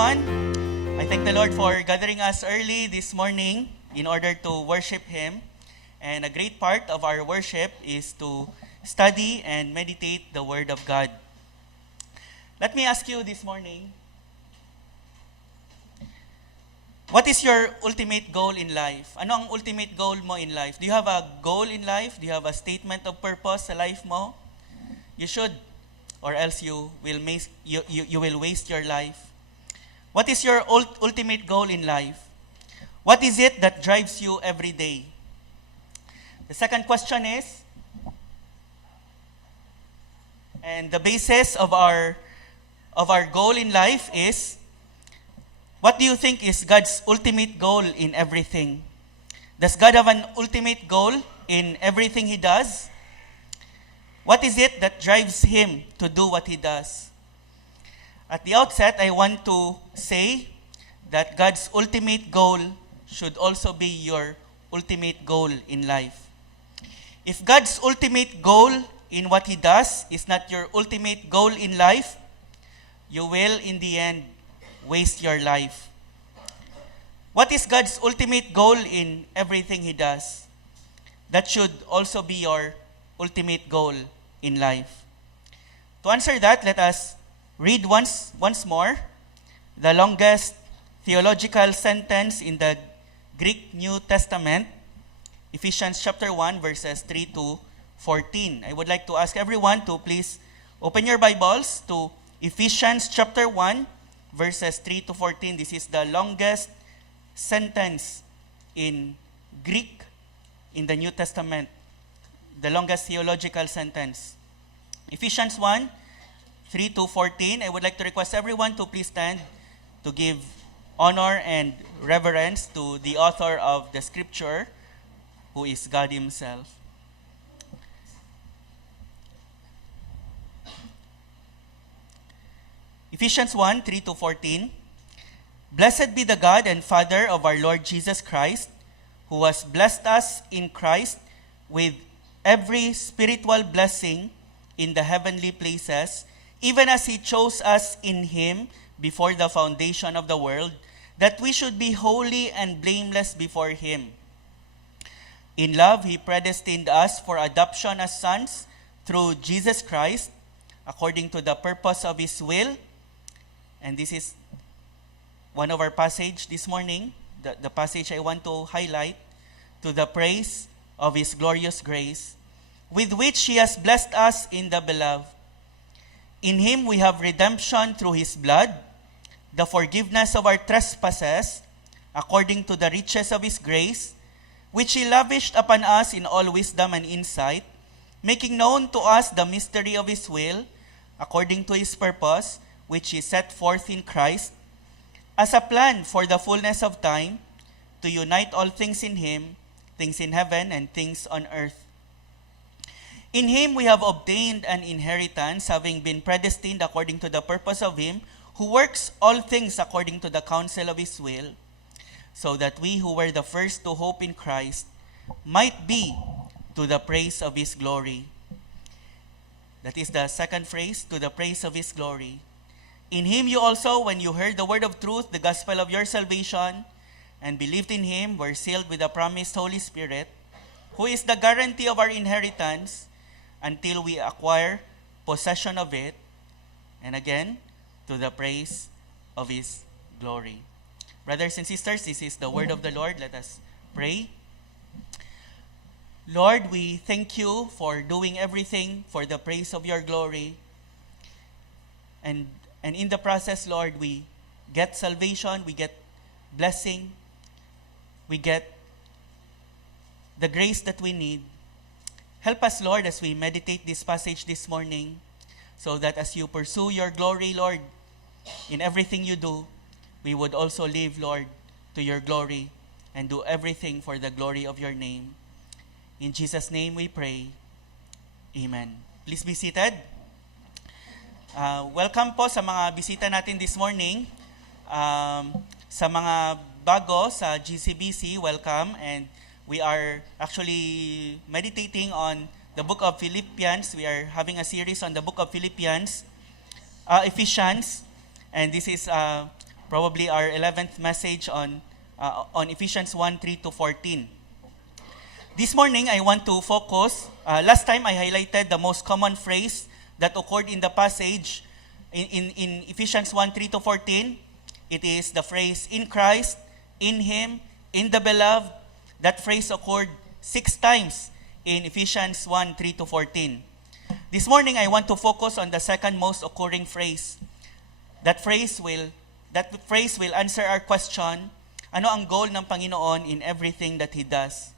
everyone. I thank the Lord for gathering us early this morning in order to worship Him. And a great part of our worship is to study and meditate the Word of God. Let me ask you this morning, what is your ultimate goal in life? Ano ang ultimate goal mo in life? Do you have a goal in life? Do you have a statement of purpose sa life mo? You should, or else you will waste your life. What is your ultimate goal in life? What is it that drives you every day? The second question is, and the basis of our goal in life is, what do you think is God's ultimate goal in everything? Does God have an ultimate goal in everything He does? What is it that drives Him to do what He does? At the outset, I want to say that God's ultimate goal should also be your ultimate goal in life. If God's ultimate goal in what He does is not your ultimate goal in life, you will, in the end, waste your life. What is God's ultimate goal in everything He does? That should also be your ultimate goal in life. To answer that, let us read once more the longest theological sentence in the Greek New Testament, Ephesians chapter 1, verses 3 to 14. I would like to ask everyone to please open your Bibles to Ephesians chapter 1, verses 3 to 14. This is the longest sentence in Greek in the New Testament, the longest theological sentence. Ephesians 1, 3 to 14. I would like to request everyone to please stand to give honor and reverence to the author of the scripture, who is God Himself. Ephesians 1, 3 to 14. Blessed be the God and Father of our Lord Jesus Christ, who has blessed us in Christ with every spiritual blessing in the heavenly places, even as He chose us in Him before the foundation of the world, that we should be holy and blameless before Him. In love, He predestined us for adoption as sons through Jesus Christ, according to the purpose of His will. And this is one of our passage this morning, the passage I want to highlight, to the praise of His glorious grace, with which He has blessed us in the Beloved. In Him we have redemption through His blood, the forgiveness of our trespasses, according to the riches of His grace, which He lavished upon us in all wisdom and insight, making known to us the mystery of His will, according to His purpose, which He set forth in Christ, as a plan for the fullness of time, to unite all things in Him, things in heaven and things on earth. In Him we have obtained an inheritance, having been predestined according to the purpose of Him, who works all things according to the counsel of His will, so that we who were the first to hope in Christ might be to the praise of His glory. That is the second phrase, to the praise of His glory. In Him you also, when you heard the word of truth, the gospel of your salvation, and believed in Him, were sealed with the promised Holy Spirit, who is the guarantee of our inheritance until we acquire possession of it, and again, to the praise of His glory. Brothers and sisters, this is the word of the Lord. Let us pray. Lord, we thank You for doing everything for the praise of Your glory. And in the process, Lord, we get salvation, we get blessing, we get the grace that we need. Help us, Lord, as we meditate this passage this morning, so that as You pursue Your glory, Lord, in everything You do, we would also live, Lord, to Your glory and do everything for the glory of Your name. In Jesus' name we pray. Amen. Please be seated. Welcome po sa mga bisita natin this morning. Sa mga bago sa GCBC, welcome. And we are actually meditating on the book of Philippians. We are having a series on the book of Ephesians. And this is probably our 11th message on Ephesians 1:3-14. This morning, I want to focus. Last time, I highlighted the most common phrase that occurred in the passage in Ephesians 1:3-14. It is the phrase, in Christ, in Him, in the Beloved. That phrase occurred 6 times in Ephesians 1:3-14. This morning, I want to focus on the second most occurring phrase. That phrase will answer our question, ano ang goal ng Panginoon in everything that He does?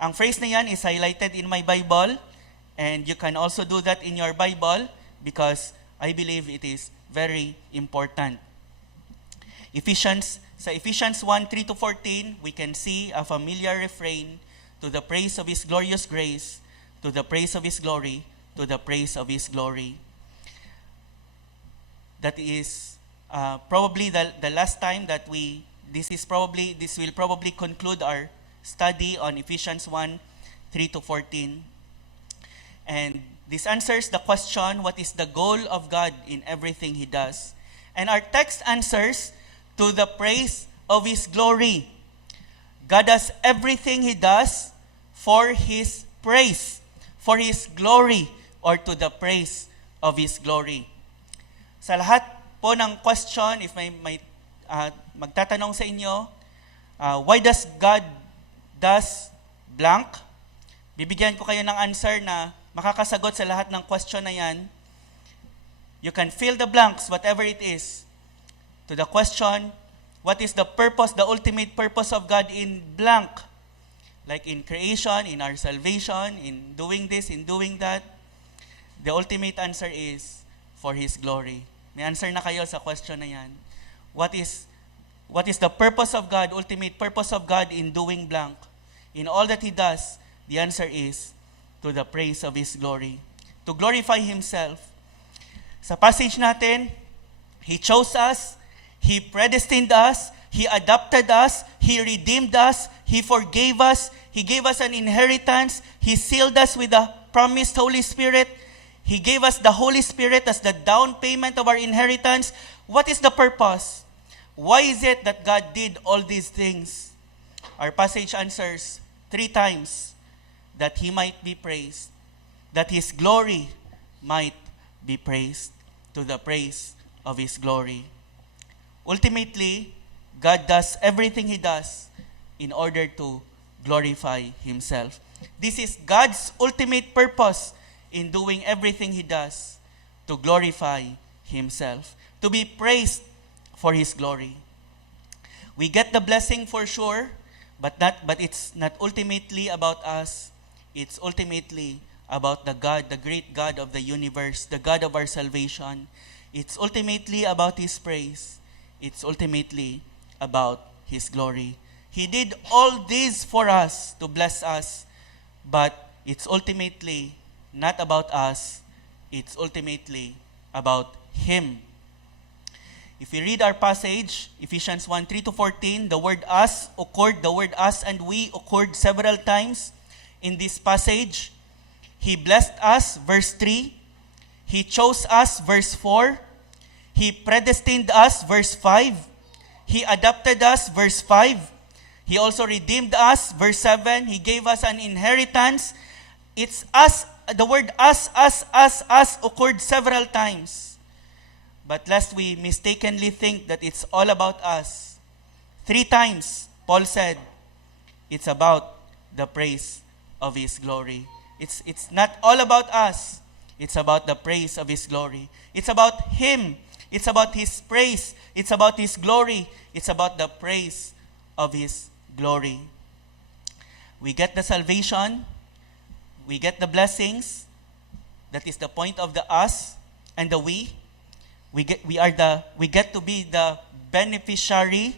Ang phrase na yan is highlighted in my Bible, and you can also do that in your Bible because I believe it is very important. Sa Ephesians 1:3-14, we can see a familiar refrain, to the praise of His glorious grace, to the praise of His glory, to the praise of His glory. That is probably the last time that this will probably conclude our study on Ephesians 1:3-14. And this answers the question, what is the goal of God in everything He does? And our text answers, to the praise of His glory. God does everything He does for His praise, for His glory, or to the praise of His glory. Sa lahat po ng question, if may magtatanong sa inyo, why does God does blank? Bibigyan ko kayo ng answer na makakasagot sa lahat ng question na yan. You can fill the blanks, whatever it is, to the question, what is the purpose, the ultimate purpose of God in blank? Like in creation, in our salvation, in doing this, in doing that. The ultimate answer is for His glory. May answer na kayo sa question na yan. What is the purpose of God, ultimate purpose of God in doing blank? In all that He does, the answer is to the praise of His glory. To glorify Himself. Sa passage natin, He chose us, He predestined us, He adopted us, He redeemed us, He forgave us, He gave us an inheritance, He sealed us with the promised Holy Spirit, He gave us the Holy Spirit as the down payment of our inheritance. What is the purpose? Why is it that God did all these things? Our passage answers 3 times, that He might be praised, that His glory might be praised, to the praise of His glory. Ultimately, God does everything He does in order to glorify Himself. This is God's ultimate purpose in doing everything He does, to glorify Himself, to be praised for His glory. We get the blessing for sure, but it's not ultimately about us. It's ultimately about the God, the great God of the universe, the God of our salvation. It's ultimately about His praise. It's ultimately about His glory. He did all this for us, to bless us, but it's ultimately not about us. It's ultimately about Him. If we read our passage, Ephesians 1:3-14, the word us and we occurred several times in this passage. He blessed us, verse 3. He chose us, verse 4. He predestined us, verse 5. He adopted us, verse 5. He also redeemed us, verse 7. He gave us an inheritance. It's us, the word us occurred several times. But lest we mistakenly think that it's all about us. 3 times, Paul said, it's about the praise of His glory. It's not all about us. It's about the praise of His glory. It's about Him. It's about His praise. It's about His glory. It's about the praise of His glory. We get the salvation. We get the blessings. That is the point of the us and the we. We get to be the beneficiary,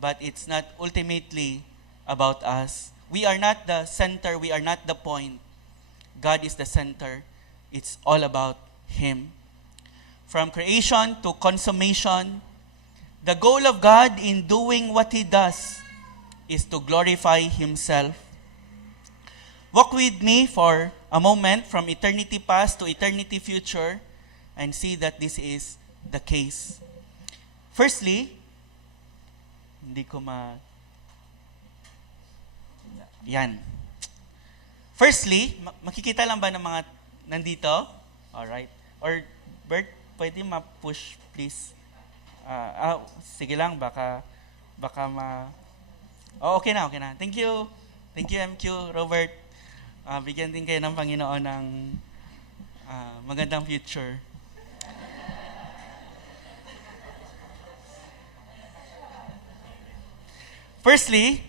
but it's not ultimately about us. We are not the center. We are not the point. God is the center. It's all about Him. From creation to consummation, the goal of God in doing what He does is to glorify Himself. Walk with me for a moment from eternity past to eternity future and see that this is the case. Firstly, Hindi ko Yan. Firstly, makikita lang ba ng mga nandito? Alright. Or, Bert, pwede ma-push, please? Sige lang, baka Oh, okay na. Thank you. Thank you, MQ, Robert. Bigyan din kayo ng Panginoon ng magandang future. Firstly,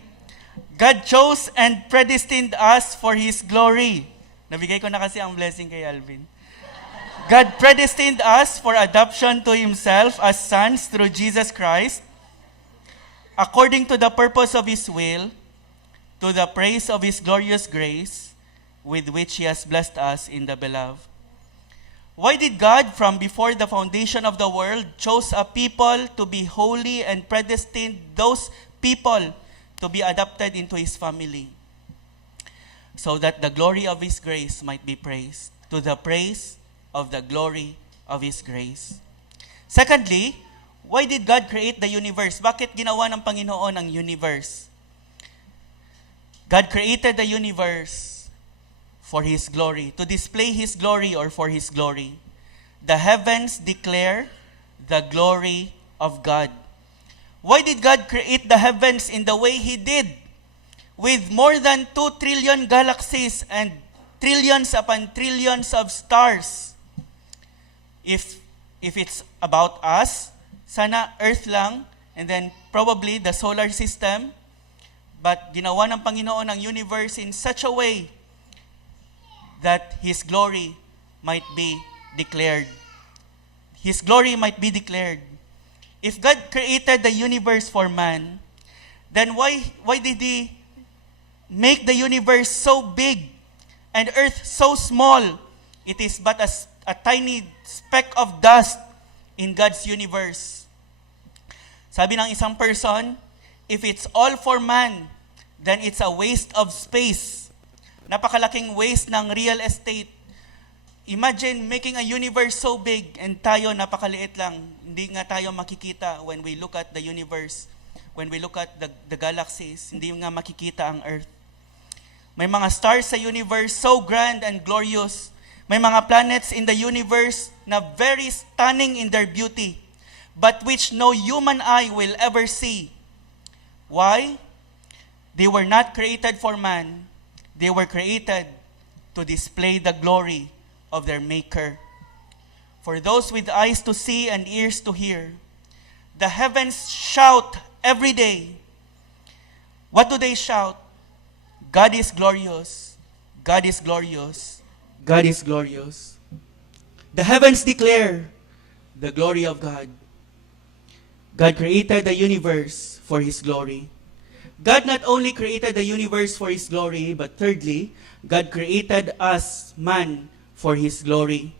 God chose and predestined us for His glory. Nabigay ko na kasi ang blessing kay Alvin. God predestined us for adoption to Himself as sons through Jesus Christ, according to the purpose of His will, to the praise of His glorious grace, with which He has blessed us in the beloved. Why did God, from before the foundation of the world, chose a people to be holy and predestined those people to be adopted into His family, so that the glory of His grace might be praised, to the praise of the glory of His grace. Secondly, why did God create the universe? Bakit ginawa ng Panginoon ang universe? God created the universe for His glory, to display His glory or for His glory. The heavens declare the glory of God. Why did God create the heavens in the way He did? With more than 2 trillion galaxies and trillions upon trillions of stars. If it's about us, sana Earth lang, and then probably the solar system, but ginawa ng Panginoon ang universe in such a way that His glory might be declared. His glory might be declared. If God created the universe for man, then why did He make the universe so big and Earth so small? It is but a tiny speck of dust in God's universe. Sabi ng isang person, if it's all for man, then it's a waste of space. Napakalaking waste ng real estate. Imagine making a universe so big and tayo napakaliit lang. Hindi nga tayo makikita when we look at the universe. When we look at the galaxies, hindi nga makikita ang Earth. May mga stars sa universe so grand and glorious. May mga planets in the universe na very stunning in their beauty, but which no human eye will ever see. Why? They were not created for man. They were created to display the glory of their Maker. For those with eyes to see and ears to hear, the heavens shout every day. What do they shout? God is glorious. God is glorious. God is glorious. The heavens declare the glory of God. God created the universe for His glory. God not only created the universe for His glory, but thirdly, God created us, man, for His glory.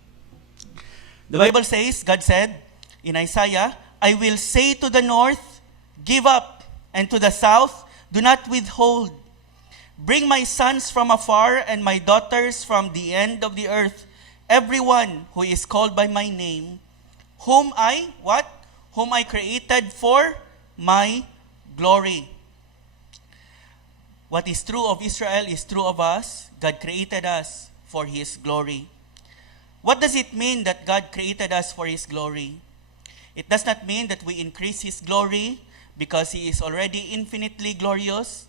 The Bible says, God said in Isaiah, I will say to the north, give up, and to the south, do not withhold. Bring my sons from afar and my daughters from the end of the earth, everyone who is called by my name, whom I created for my glory. What is true of Israel is true of us. God created us for His glory. What does it mean that God created us for His glory? It does not mean that we increase His glory because He is already infinitely glorious.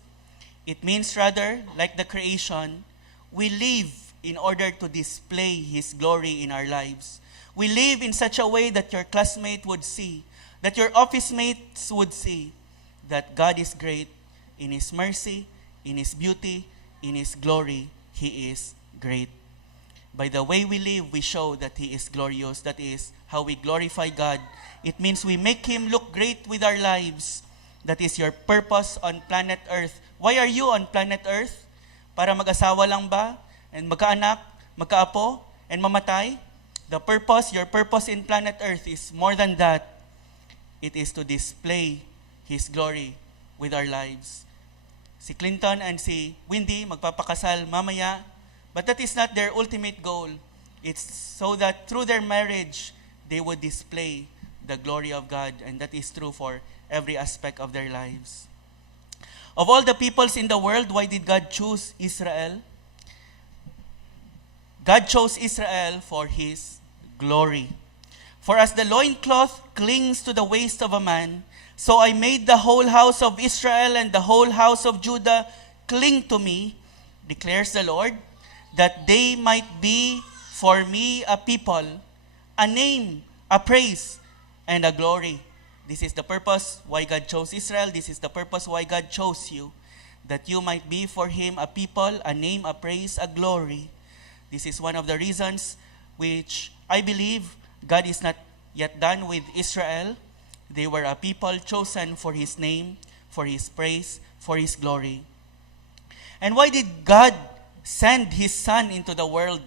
It means rather, like the creation, we live in order to display His glory in our lives. We live in such a way that your classmate would see, that your office mates would see, that God is great in His mercy, in His beauty, in His glory. He is great. By the way we live, we show that He is glorious. That is how we glorify God. It means we make Him look great with our lives. That is your purpose on planet Earth. Why are you on planet Earth? Para mag-asawa lang ba? And magkaanak, magkaapo, and mamatay? Your purpose in planet Earth is more than that. It is to display His glory with our lives. Si Clinton and si Wendy magpapakasal mamaya, but that is not their ultimate goal. It's so that through their marriage, they would display the glory of God, and that is true for every aspect of their lives. Of all the peoples in the world, why did God choose Israel? God chose Israel for His glory. For as the loincloth clings to the waist of a man, so I made the whole house of Israel and the whole house of Judah cling to me, declares the Lord, that they might be for me a people, a name, a praise, and a glory. This is the purpose why God chose Israel. This is the purpose why God chose you, that you might be for Him a people, a name, a praise, a glory. This is one of the reasons which I believe God is not yet done with Israel. They were a people chosen for His name, for His praise, for His glory. And why did God send His Son into the world?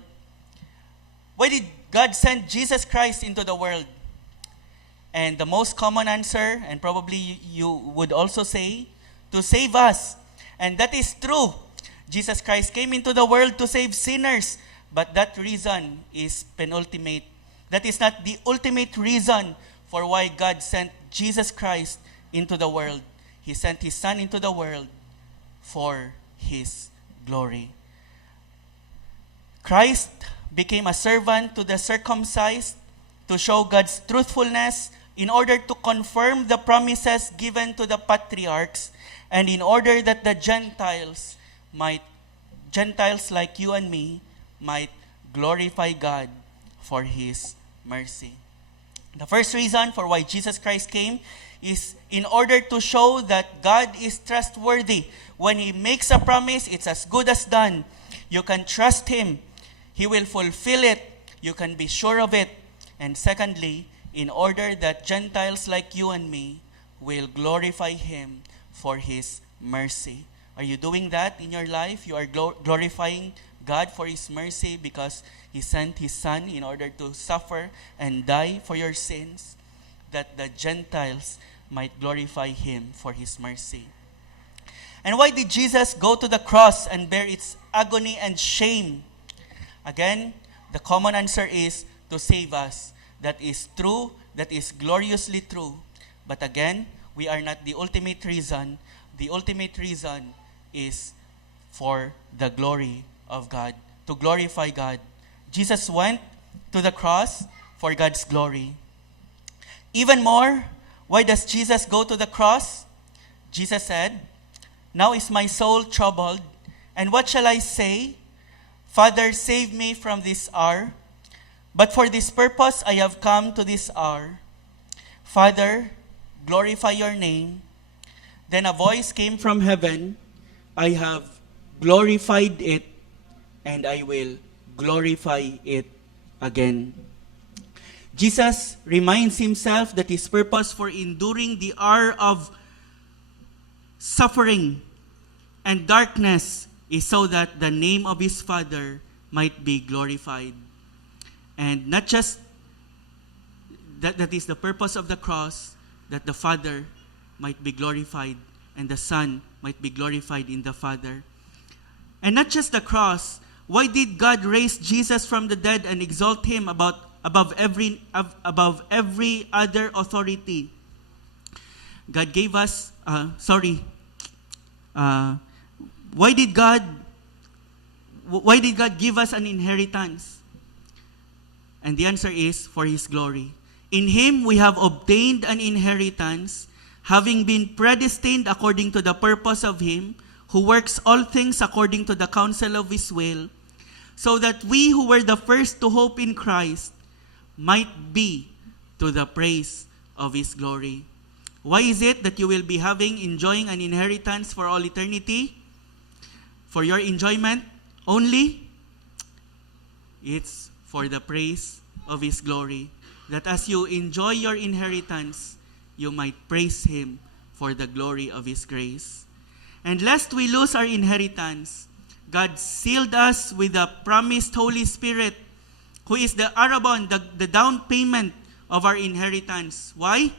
Why did God send Jesus Christ into the world? And the most common answer, and probably you would also say, to save us. And that is true. Jesus Christ came into the world to save sinners. But that reason is penultimate. That is not the ultimate reason for why God sent Jesus Christ into the world. He sent His Son into the world for His glory. Christ became a servant to the circumcised to show God's truthfulness in order to confirm the promises given to the patriarchs and in order that the Gentiles like you and me, might glorify God for His mercy. The first reason for why Jesus Christ came is in order to show that God is trustworthy. When He makes a promise, it's as good as done. You can trust Him. He will fulfill it. You can be sure of it. And secondly, in order that Gentiles like you and me will glorify Him for His mercy. Are you doing that in your life? You are glorifying God for His mercy because He sent His Son in order to suffer and die for your sins, that the Gentiles might glorify Him for His mercy. And why did Jesus go to the cross and bear its agony and shame? Again, the common answer is to save us. That is true, that is gloriously true. But again, we are not the ultimate reason. The ultimate reason is for the glory of God, to glorify God. Jesus went to the cross for God's glory. Even more, why does Jesus go to the cross? Jesus said, "Now is my soul troubled, and what shall I say? Father, save me from this hour. But for this purpose I have come to this hour. Father, glorify your name." Then a voice came from heaven, "I have glorified it, and I will glorify it again." Jesus reminds Himself that His purpose for enduring the hour of suffering and darkness is so that the name of His Father might be glorified. And not just that is the purpose of the cross, that the Father might be glorified and the Son might be glorified in the Father. And not just the cross. Why did God raise Jesus from the dead and exalt Him above every other authority? God gave us, why did God give us an inheritance? And the answer is for His glory. In Him we have obtained an inheritance, having been predestined according to the purpose of Him who works all things according to the counsel of His will, so that we who were the first to hope in Christ might be to the praise of His glory. Why is it that you will be enjoying an inheritance for all eternity? For your enjoyment only? It's for the praise of His glory. That as you enjoy your inheritance, you might praise Him for the glory of His grace. And lest we lose our inheritance, God sealed us with the promised Holy Spirit, who is the arrabon, the down payment of our inheritance. Why?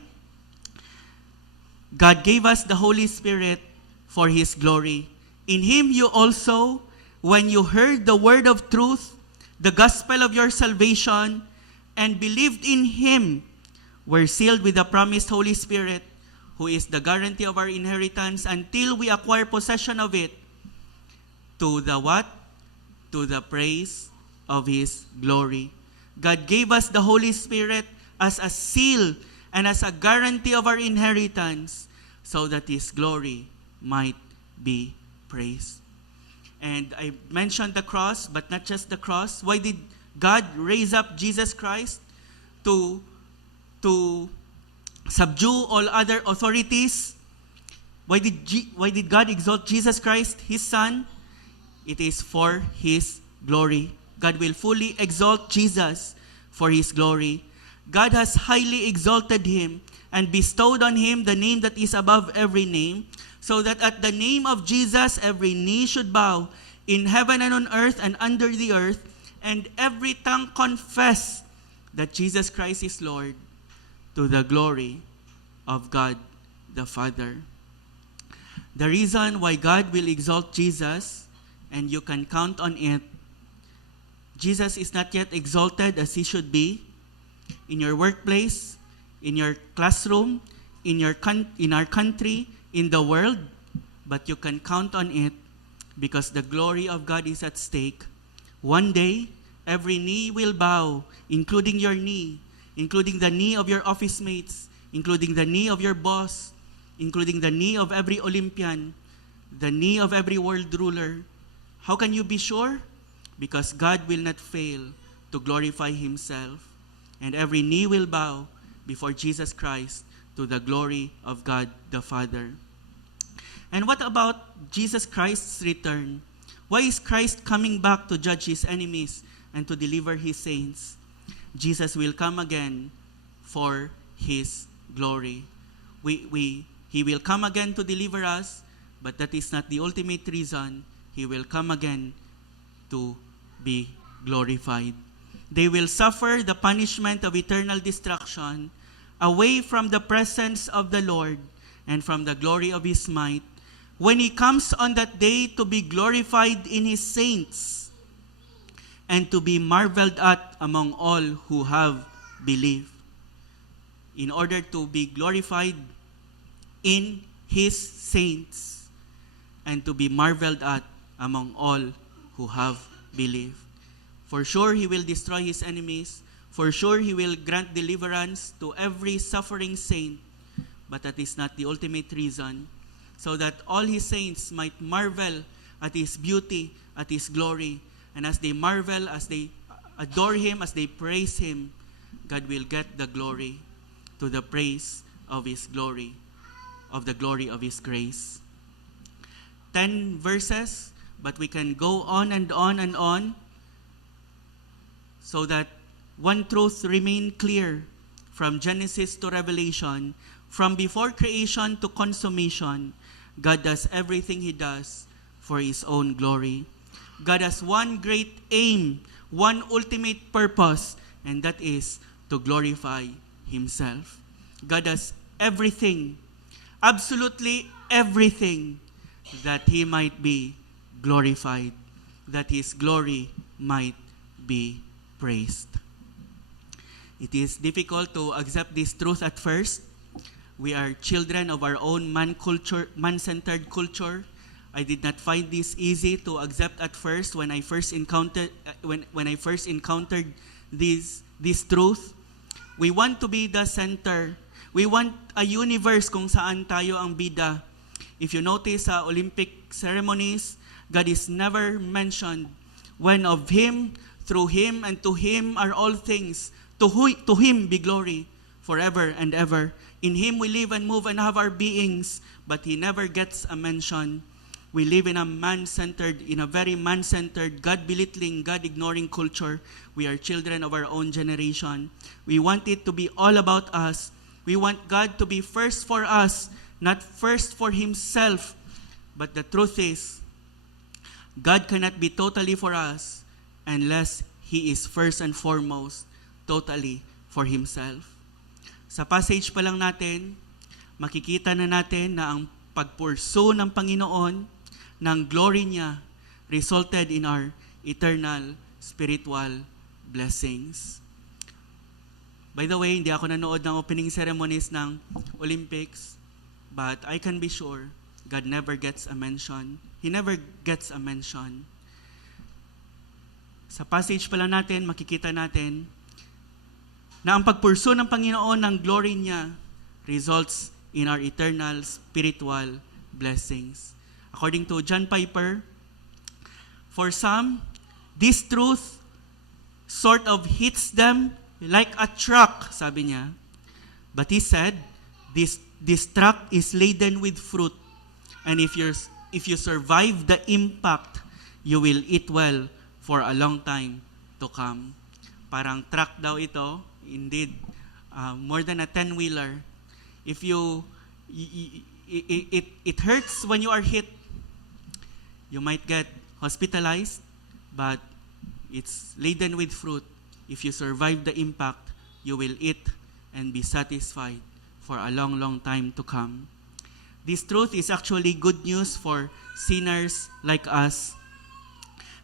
God gave us the Holy Spirit for His glory. In Him you also, when you heard the word of truth, the gospel of your salvation, and believed in Him, were sealed with the promised Holy Spirit, who is the guarantee of our inheritance until we acquire possession of it, to the what? To the praise of His glory. God gave us the Holy Spirit as a seal and as a guarantee of our inheritance so that His glory might be praised. And I mentioned the cross, but not just the cross. Why did God raise up Jesus Christ? To subdue all other authorities. Why did God exalt Jesus Christ, His Son? It is for His glory. God will fully exalt Jesus for His glory. God has highly exalted Him and bestowed on Him the name that is above every name, so that at the name of Jesus every knee should bow in heaven and on earth and under the earth, and every tongue confess that Jesus Christ is Lord, to the glory of God the Father. The reason why God will exalt Jesus, and you can count on it, Jesus is not yet exalted as He should be in your workplace, in your classroom, in our country, in the world, but you can count on it because the glory of God is at stake. One day, every knee will bow, including your knee, including the knee of your office mates, including the knee of your boss, including the knee of every Olympian, the knee of every world ruler. How can you be sure? Because God will not fail to glorify Himself, and every knee will bow before Jesus Christ to the glory of God the Father. And what about Jesus Christ's return? Why is Christ coming back to judge His enemies and to deliver His saints? Jesus will come again for His glory. He will come again to deliver us, but that is not the ultimate reason. He will come again to be glorified. They will suffer the punishment of eternal destruction away from the presence of the Lord and from the glory of His might, when He comes on that day to be glorified in His saints and to be marveled at among all who have believed. In order to be glorified in His saints and to be marveled at among all who have believed. For sure, He will destroy His enemies. For sure, He will grant deliverance to every suffering saint. But that is not the ultimate reason. So that all His saints might marvel at His beauty, at His glory. And as they marvel, as they adore Him, as they praise Him, God will get the glory to the praise of His glory, of the glory of His grace. 10 verses, but we can go on and on and on, so that one truth remain clear from Genesis to Revelation, from before creation to consummation. God does everything He does for His own glory. God has one great aim, one ultimate purpose, and that is to glorify Himself. God does everything, absolutely everything, that He might be glorified, that His glory might be praised. It is difficult to accept this truth at first. We are children of our own man-centered culture. I did not find this easy to accept at first when I first encountered this truth. We want to be the center. We want a universe kung saan tayo ang bida. If you notice sa Olympic ceremonies, God is never mentioned. When of Him, through Him, and to Him are all things. To Him be glory forever and ever. In Him we live and move and have our beings, but He never gets a mention. We live in a very man-centered, God-belittling, God-ignoring culture. We are children of our own generation. We want it to be all about us. We want God to be first for us, not first for Himself. But the truth is, God cannot be totally for us unless He is first and foremost totally for Himself. Sa passage pa lang natin, makikita na natin na ang pagpursu ng Panginoon ng glory niya resulted in our eternal spiritual blessings. By the way, hindi ako nanood ng opening ceremonies ng Olympics. but I can be sure God never gets a mention. He never gets a mention. Sa passage pala natin, makikita natin na ang pagpursu ng Panginoon ng glory niya results in our eternal spiritual blessings. According to John Piper, for some, this truth sort of hits them like a truck, sabi niya. But he said, this truck is laden with fruit, and if you survive the impact, you will eat well for a long time to come. Parang truck daw ito, indeed, more than a 10-wheeler. If it hurts when you are hit, you might get hospitalized, but it's laden with fruit. If you survive the impact, you will eat and be satisfied for a long, long time to come. This truth is actually good news for sinners like us.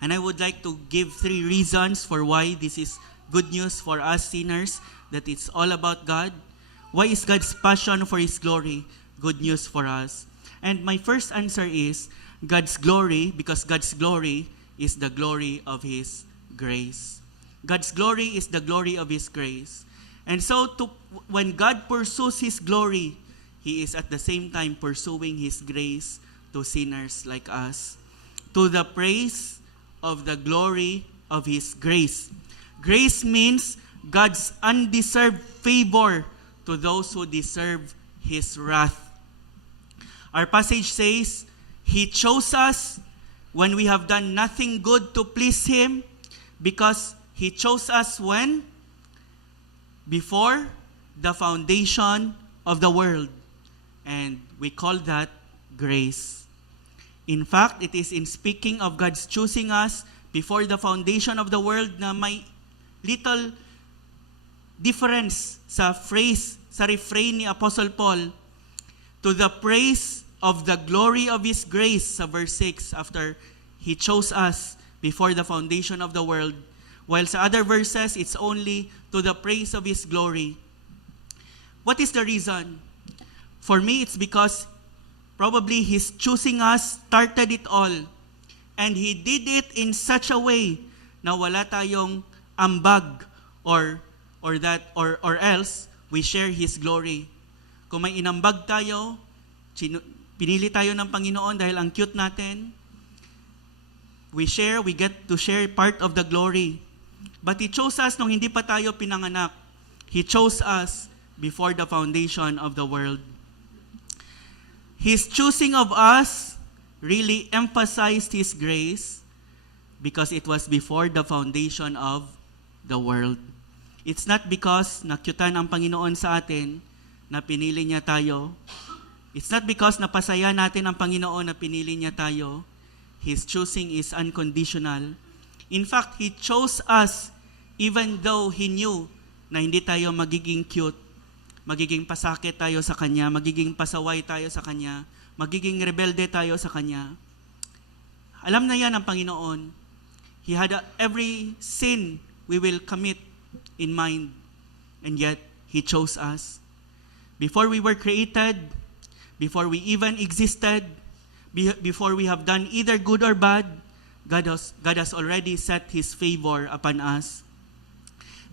And I would like to give 3 reasons for why this is good news for us sinners, that it's all about God. Why is God's passion for His glory good news for us? And my first answer is God's glory, because God's glory is the glory of His grace. God's glory is the glory of His grace. And so when God pursues His glory, He is at the same time pursuing His grace to sinners like us, to the praise of the glory of His grace. Grace means God's undeserved favor to those who deserve His wrath. Our passage says, He chose us when we have done nothing good to please Him, because He chose us when? Before the foundation of the world. And we call that grace. In fact, it is in speaking of God's choosing us before the foundation of the world na may little difference sa phrase, sa refrain ni Apostle Paul, to the praise of the glory of His grace, sa verse 6, after He chose us before the foundation of the world. While sa other verses, it's only to the praise of His glory. What is the reason? For me, it's because probably His choosing us started it all. And He did it in such a way na wala tayong ambag or else we share His glory. Kung may inambag tayo, pinili tayo ng Panginoon dahil ang cute natin, we get to share part of the glory. But He chose us nung hindi pa tayo pinanganak. He chose us before the foundation of the world. His choosing of us really emphasized His grace because it was before the foundation of the world. It's not because nakyutan ang Panginoon sa atin na pinili niya tayo. It's not because napasaya natin ang Panginoon na pinili niya tayo. His choosing is unconditional. In fact, He chose us even though He knew na hindi tayo magiging cute, magiging pasakit tayo sa Kanya, magiging pasaway tayo sa Kanya, magiging rebelde tayo sa Kanya. Alam na yan ang Panginoon. He had every sin we will commit in mind, and yet He chose us. Before we were created, before we even existed, before we have done either good or bad, God has already set His favor upon us.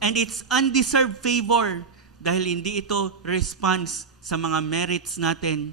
And it's undeserved favor dahil hindi ito response sa mga merits natin.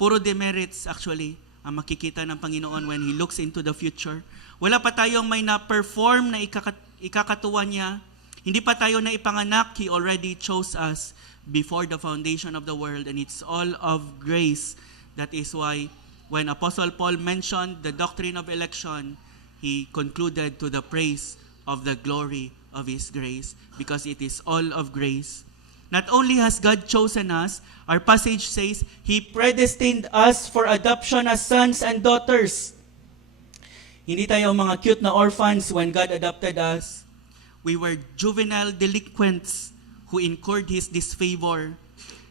Puro demerits actually ang makikita ng Panginoon when He looks into the future. Wala pa tayong may na-perform na ikakatuwa niya. Hindi pa tayo na ipanganak. He already chose us before the foundation of the world, and it's all of grace. That is why when Apostle Paul mentioned the doctrine of election, he concluded to the praise of the glory of His grace, because it is all of grace. Not only has God chosen us, our passage says, He predestined us for adoption as sons and daughters. Hindi tayo mga cute na orphans when God adopted us. We were juvenile delinquents who incurred His disfavor,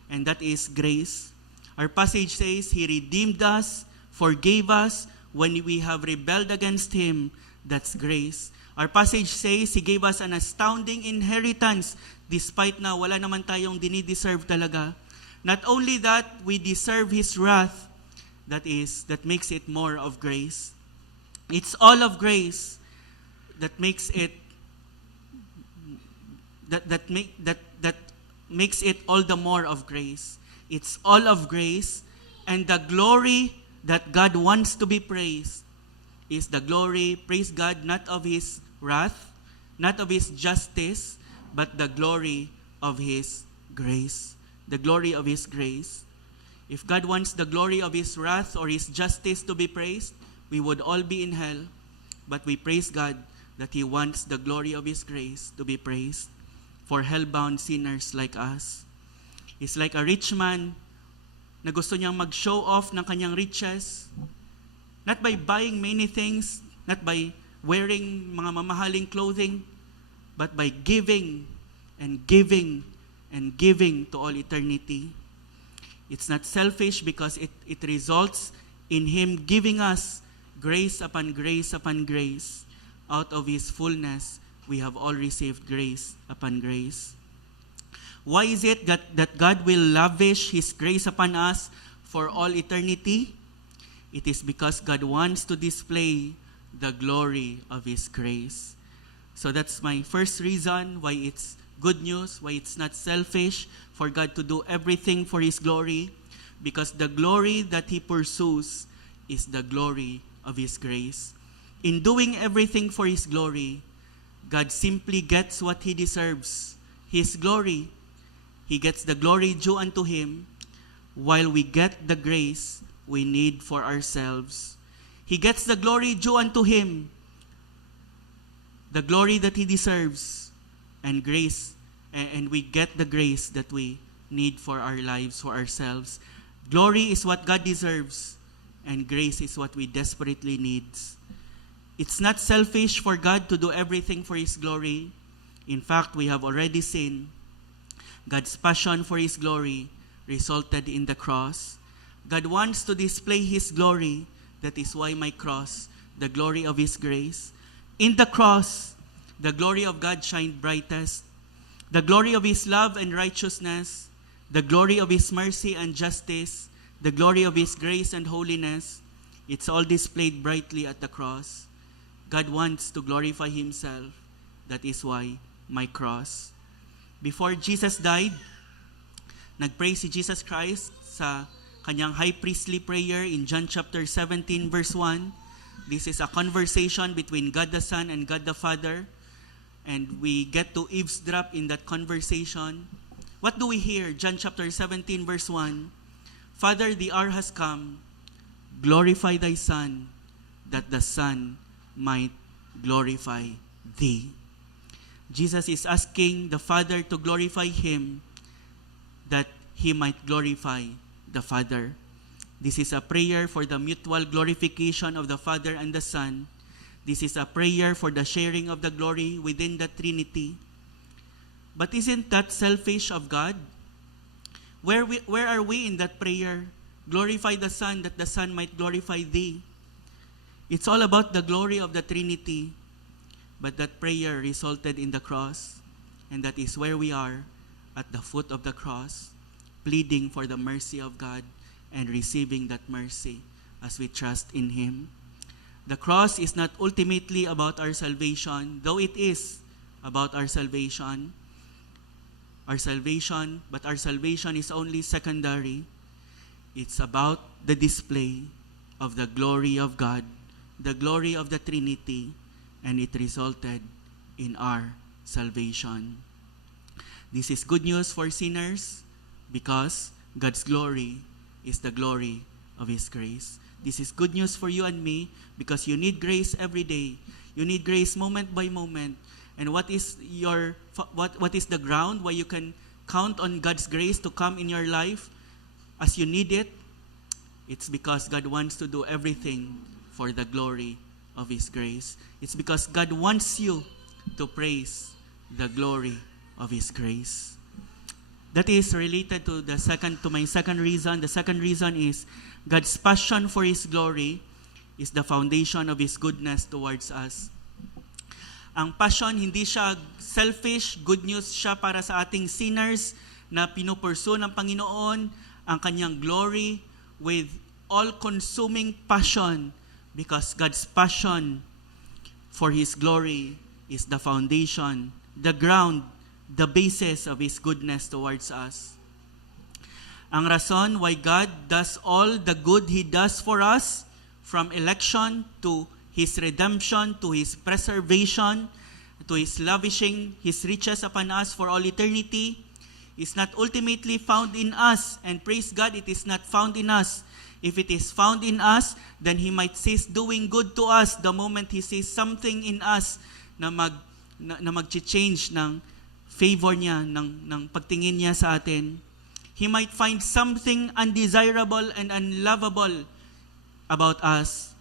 and that is grace. Our passage says, He redeemed us, forgave us when we have rebelled against Him. That's grace. Our passage says, He gave us an astounding inheritance despite na wala naman tayong dinideserve talaga. Not only that we deserve His wrath, that makes it more of grace. It's all of grace that makes it that makes it all the more of grace. It's all of grace, and the glory that God wants to be praised is the glory, praise God, not of His wrath, not of His justice, but the glory of His grace. The glory of His grace. If God wants the glory of His wrath or His justice to be praised, we would all be in hell. But we praise God that He wants the glory of His grace to be praised for hell-bound sinners like us. It's like a rich man na gusto niyang mag-show off ng kanyang riches, not by buying many things, not by wearing mga mamahaling clothing, but by giving and giving and giving to all eternity. It's not selfish because it results in Him giving us grace upon grace upon grace. Out of His fullness, we have all received grace upon grace. Why is it that God will lavish His grace upon us for all eternity? It is because God wants to display the glory of His grace. So that's my first reason why it's good news, why it's not selfish for God to do everything for His glory, because the glory that He pursues is the glory of His grace. In doing everything for His glory, God simply gets what He deserves, His glory. He gets the glory due unto Him, while we get the grace we need for ourselves. He gets the glory due unto Him, the glory that He deserves, and grace, and we get the grace that we need for our lives, for ourselves. Glory is what God deserves, and grace is what we desperately need. It's not selfish for God to do everything for His glory. In fact, we have already seen God's passion for His glory resulted in the cross. God wants to display His glory. That is why my cross, the glory of His grace. In the cross, the glory of God shined brightest. The glory of His love and righteousness, the glory of His mercy and justice, the glory of His grace and holiness, it's all displayed brightly at the cross. God wants to glorify Himself. That is why my cross. Before Jesus died, nagpray si Jesus Christ sa kanyang high priestly prayer in John chapter 17 verse 1. This is a conversation between God the Son and God the Father. And we get to eavesdrop in that conversation. What do we hear? John chapter 17 verse 1. Father, the hour has come. Glorify thy Son, that the Son might glorify thee. Jesus is asking the Father to glorify Him, that He might glorify the Father. This is a prayer for the mutual glorification of the Father and the Son. This is a prayer for the sharing of the glory within the Trinity. But isn't that selfish of God? Where are we in that prayer? Glorify the Son, that the Son might glorify thee. It's all about the glory of the Trinity. But that prayer resulted in the cross. And that is where we are, at the foot of the cross, pleading for the mercy of God and receiving that mercy as we trust in Him. The cross is not ultimately about our salvation, though it is about our salvation. But our salvation is only secondary. It's about the display of the glory of God, the glory of the Trinity, and it resulted in our salvation. This is good news for sinners because God's glory is the glory of His grace. This is good news for you and me because you need grace every day. You need grace moment by moment. And what is the ground where you can count on God's grace to come in your life as you need it? It's because God wants to do everything for the glory of His grace. It's because God wants you to praise the glory of His grace. That is related to my second reason. The second reason is God's passion for His glory is the foundation of His goodness towards us. Ang passion, hindi siya selfish, good news siya para sa ating sinners na pinupurso ng Panginoon ang kanyang glory with all-consuming passion, because God's passion for His glory is the foundation, the ground, the basis of His goodness towards us. Ang rason why God does all the good He does for us, from election to His redemption, to His preservation, to His lavishing His riches upon us for all eternity, is not ultimately found in us. And praise God, it is not found in us. If it is found in us, then He might cease doing good to us the moment He sees something in us na mag-change ng favor niya, ng pagtingin niya sa atin. He might find something undesirable and unlovable about us,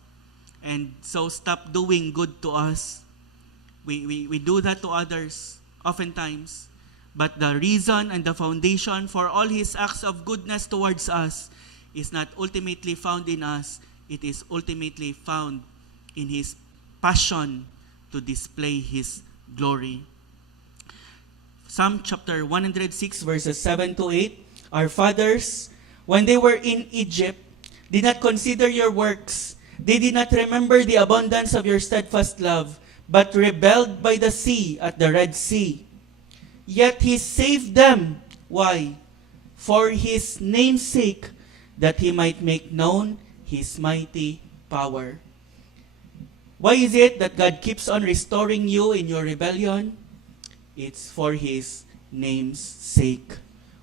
and so stop doing good to us. We do that to others oftentimes, but the reason and the foundation for all His acts of goodness towards us is not ultimately found in us. It is ultimately found in His passion to display His glory. Psalm chapter 106 verses 7 to 8. Our fathers, when they were in Egypt, did not consider your works. They did not remember the abundance of your steadfast love, but rebelled by the sea at the Red Sea. Yet He saved them. Why? For His name's sake, that He might make known His mighty power. Why is it that God keeps on restoring you in your rebellion? It's for His name's sake.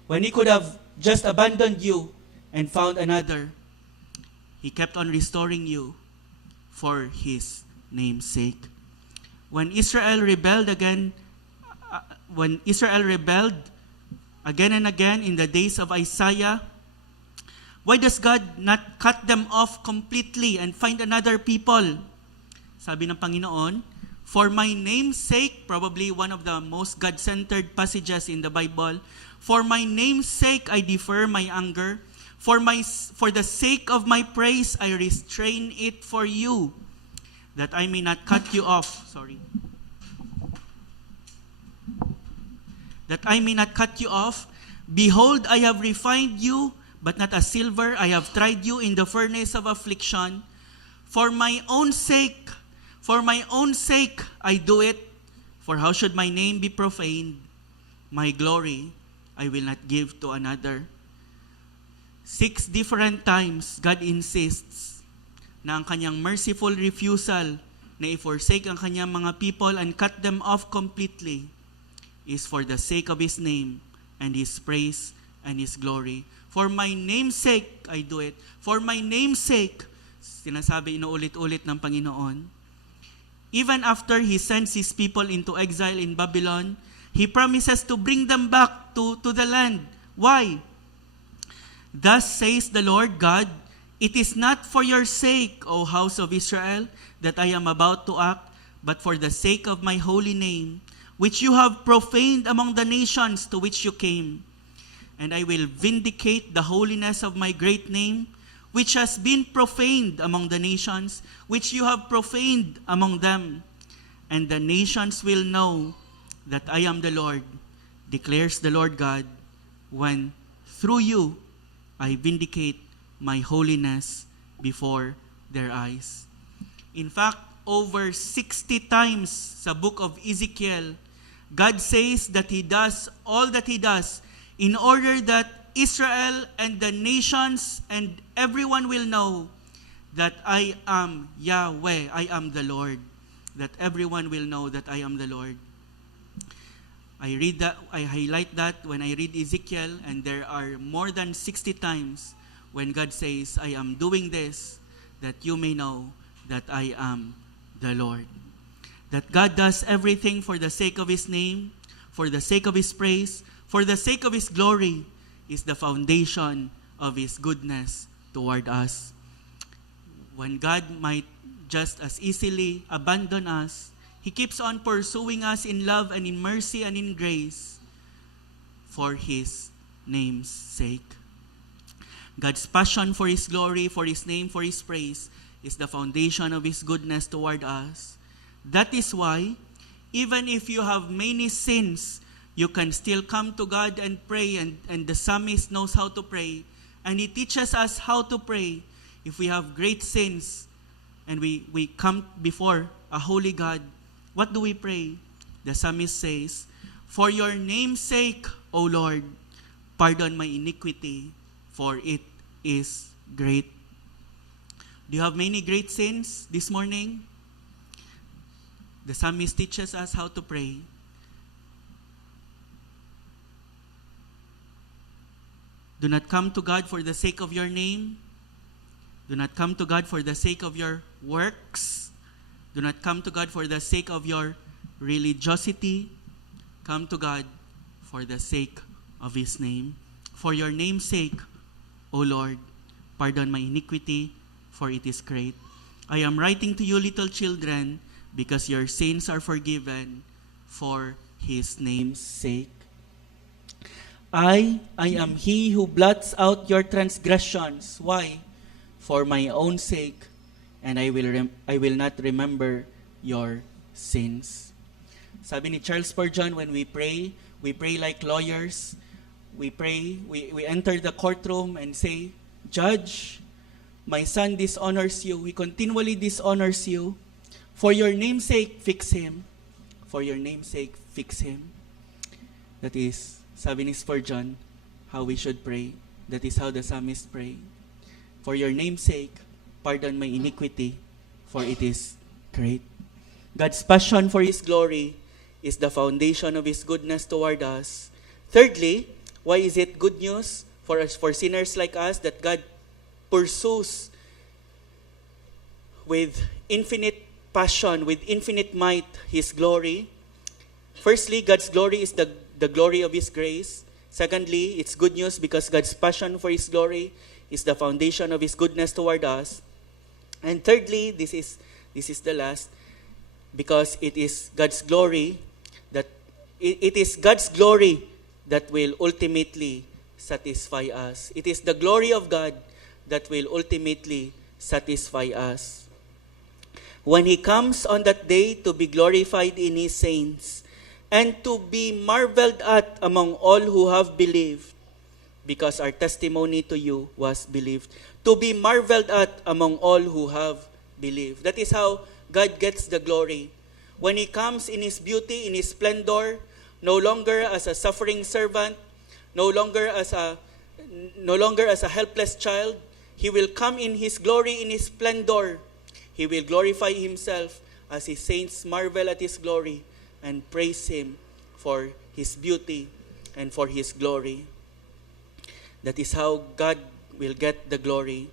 When He could have just abandoned you and found another, He kept on restoring you for His name's sake. When Israel rebelled again and again in the days of Isaiah, why does God not cut them off completely and find another people? Sabi ng Panginoon, for my name's sake, probably one of the most God-centered passages in the Bible, for my name's sake I defer my anger, for the sake of my praise I restrain it for you, that I may not cut you off. That I may not cut you off. Behold, I have refined you, but not as silver. I have tried you in the furnace of affliction. For my own sake I do it. For how should my name be profaned? My glory I will not give to another. 6 different times, God insists na ang kanyang merciful refusal na i-forsake ang kanyang mga people and cut them off completely is for the sake of His name and His praise and His glory. For my name's sake, I do it. For my name's sake, sinasabi inuulit-ulit ng Panginoon. Even after He sends His people into exile in Babylon, He promises to bring them back to the land. Why? Thus says the Lord God, it is not for your sake, O house of Israel, that I am about to act, but for the sake of my holy name, which you have profaned among the nations to which you came. And I will vindicate the holiness of my great name, which has been profaned among the nations, which you have profaned among them. And the nations will know that I am the Lord, declares the Lord God, when through you I vindicate my holiness before their eyes. In fact, over 60 times sa book of Ezekiel, God says that He does all that He does in order that Israel and the nations and everyone will know that I am Yahweh, I am the Lord. That everyone will know that I am the Lord. I read that, I highlight that when I read Ezekiel, and there are more than 60 times when God says, I am doing this, that you may know that I am the Lord. That God does everything for the sake of His name, for the sake of His praise, for the sake of His glory, is the foundation of His goodness toward us. When God might just as easily abandon us, He keeps on pursuing us in love and in mercy and in grace for His name's sake. God's passion for His glory, for His name, for His praise is the foundation of His goodness toward us. That is why, even if you have many sins you can still come to God and pray, and the psalmist knows how to pray, and he teaches us how to pray. If we have great sins and we come before a holy God, what do we pray? The psalmist says, "For your name's sake, O Lord, pardon my iniquity, for it is great." Do you have many great sins this morning? The psalmist teaches us how to pray. Do not come to God for the sake of your name. Do not come to God for the sake of your works. Do not come to God for the sake of your religiosity. Come to God for the sake of His name. For your name's sake, O Lord, pardon my iniquity, for it is great. I am writing to you, little children, because your sins are forgiven for His name's sake. I am He who blots out your transgressions. Why? For my own sake, and I will not remember your sins. Sabi ni Charles Spurgeon, when we pray like lawyers. We pray, we enter the courtroom and say, "Judge, my son dishonors you. He continually dishonors you. For your name's sake, fix him. For your name's sake, fix him." That is, sabi ni Spurgeon, how we should pray. That is how the psalmist pray. For your name's sake, pardon my iniquity, for it is great. God's passion for His glory is the foundation of His goodness toward us. Thirdly, why is it good news for us, for sinners like us, that God pursues with infinite passion, with infinite might, His glory? Firstly, God's glory is the glory of His grace. Secondly, it's good news because God's passion for His glory is the foundation of His goodness toward us. And thirdly, this is the last, because it is God's glory that it is God's glory that will ultimately satisfy us. It is the glory of God that will ultimately satisfy us. When He comes on that day to be glorified in His saints and to be marveled at among all who have believed, because our testimony to you was believed. To be marveled at among all who have believed. That is how God gets the glory. When He comes in His beauty, in His splendor, no longer as a suffering servant, no longer as a helpless child, He will come in His glory, in His splendor. He will glorify Himself as His saints marvel at His glory and praise Him for His beauty and for His glory. That is how God will get the glory.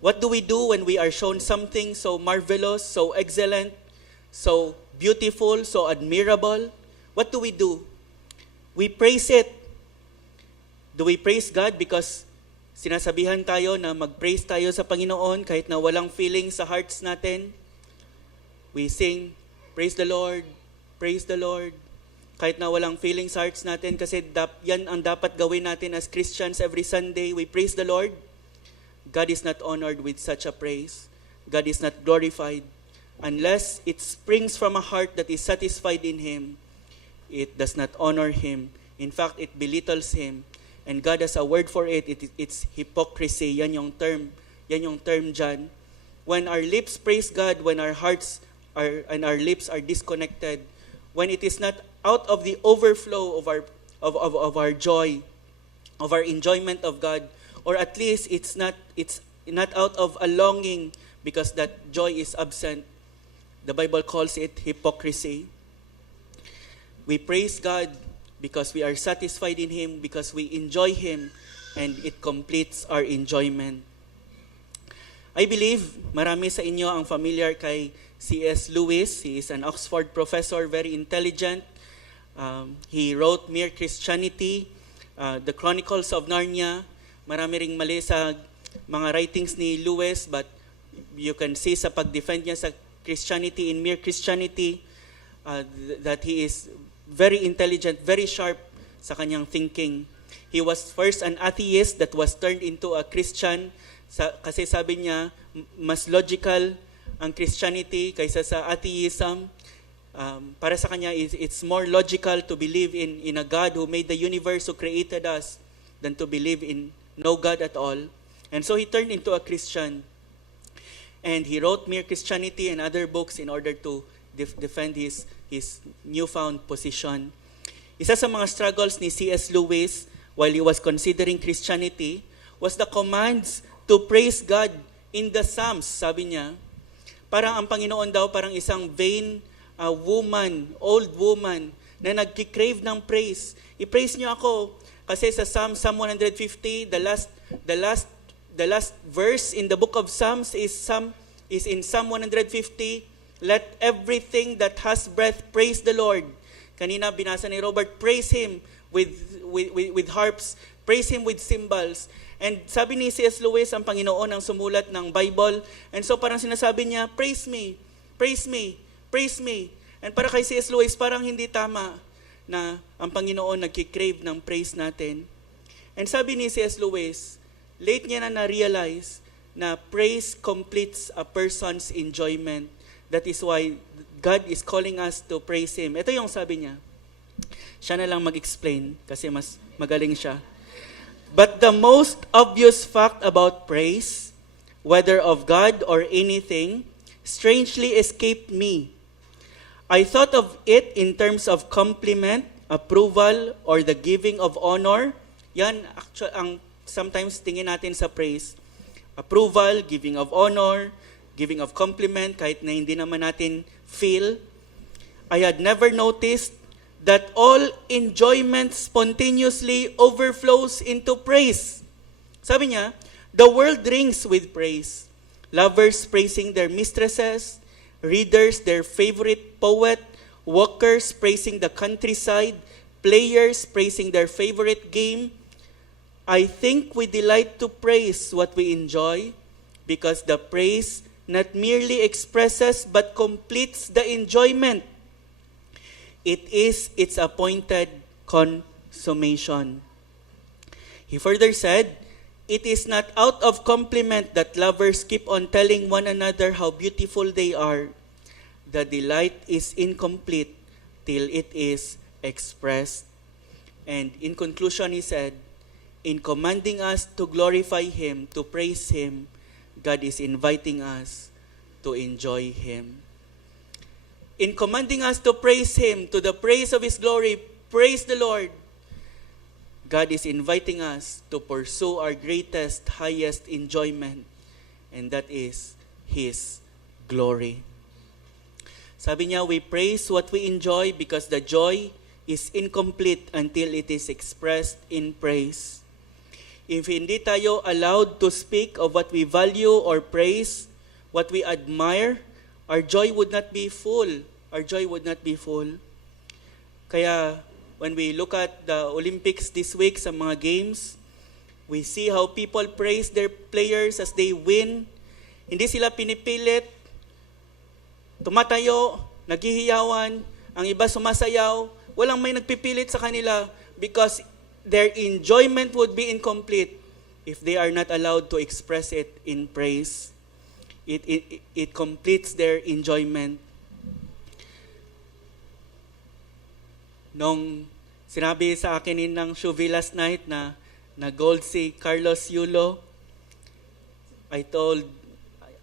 What do we do when we are shown something so marvelous, so excellent, so beautiful, so admirable? What do? We praise it. Do we praise God because sinasabihan tayo na mag-praise tayo sa Panginoon kahit na walang feeling sa hearts natin? We sing, "Praise the Lord, praise the Lord." Kahit na walang feeling sa hearts natin, kasi yan ang dapat gawin natin as Christians every Sunday. We praise the Lord. God is not honored with such a praise. God is not glorified unless it springs from a heart that is satisfied in Him. It does not honor Him. In fact, it belittles Him. And God has a word for it. It's hypocrisy. Yan yung term dyan. When our lips praise God, when our hearts and our lips are disconnected, when it is not out of the overflow of our joy, of our enjoyment of God, or at least it's not out of a longing because that joy is absent. The Bible calls it hypocrisy. We praise God because we are satisfied in Him, because we enjoy Him, and it completes our enjoyment. I believe marami sa inyo ang familiar kay C.S. Lewis. He is an Oxford professor, very intelligent. He wrote Mere Christianity, The Chronicles of Narnia. Marami ring mali sa mga writings ni Lewis, but you can see sa pag-defend niya sa Christianity, in Mere Christianity, that he is very intelligent, very sharp sa kanyang thinking. He was first an atheist that was turned into a Christian, kasi sabi niya, mas logical ang Christianity kaysa sa atheism. para sa kanya, it's more logical to believe in a God who made the universe, who created us, than to believe in no God at all. And so he turned into a Christian. And he wrote Mere Christianity and other books in order to defend his newfound position. Isa sa mga struggles ni C.S. Lewis while he was considering Christianity was the commands to praise God in the Psalms. Sabi niya, parang ang Panginoon daw parang isang vain woman, old woman, na nagki-crave ng praise. I-praise niyo ako. Kasi sa Psalm 150, the last verse in the book of Psalms is in Psalm 150, let everything that has breath praise the Lord. Kanina binasa ni Robert, praise Him with harps, praise Him with cymbals. And sabi ni C.S. Lewis, ang Panginoon ang sumulat ng Bible. And so parang sinasabi niya, praise me, praise me, praise me. And para kay C.S. Lewis, parang hindi tama na ang Panginoon nagkikrave ng praise natin. And sabi ni C.S. Lewis, late niya na na-realize na praise completes a person's enjoyment. That is why God is calling us to praise Him. Ito yung sabi niya. Siya na lang mag-explain kasi mas magaling siya. But the most obvious fact about praise, whether of God or anything, strangely escaped me. I thought of it in terms of compliment, approval, or the giving of honor. Yan actually ang sometimes tingin natin sa praise. Approval, giving of honor, giving of compliment, kahit na hindi naman natin feel. I had never noticed that all enjoyment spontaneously overflows into praise. Sabi niya, the world rings with praise. Lovers praising their mistresses, readers their favorite poet, walkers praising the countryside, players praising their favorite game. I think we delight to praise what we enjoy because the praise not merely expresses but completes the enjoyment. It is its appointed consummation. He further said, it is not out of compliment that lovers keep on telling one another how beautiful they are. The delight is incomplete till it is expressed. And in conclusion, he said, in commanding us to glorify Him, to praise Him, God is inviting us to enjoy Him. In commanding us to praise Him, to the praise of His glory, praise the Lord, God is inviting us to pursue our greatest, highest enjoyment, and that is His glory. Sabi niya, we praise what we enjoy because the joy is incomplete until it is expressed in praise. If hindi tayo allowed to speak of what we value or praise, what we admire, our joy would not be full. Our joy would not be full. Kaya, when we look at the Olympics this week sa mga games, we see how people praise their players as they win. Hindi sila pinipilit, tumatayo, naghihiyawan, ang iba sumasayaw, walang may nagpipilit sa kanila because their enjoyment would be incomplete if they are not allowed to express it in praise. It completes their enjoyment. Nung sinabi sa akin ng Shuvi last night na gold si Carlos Yulo, I told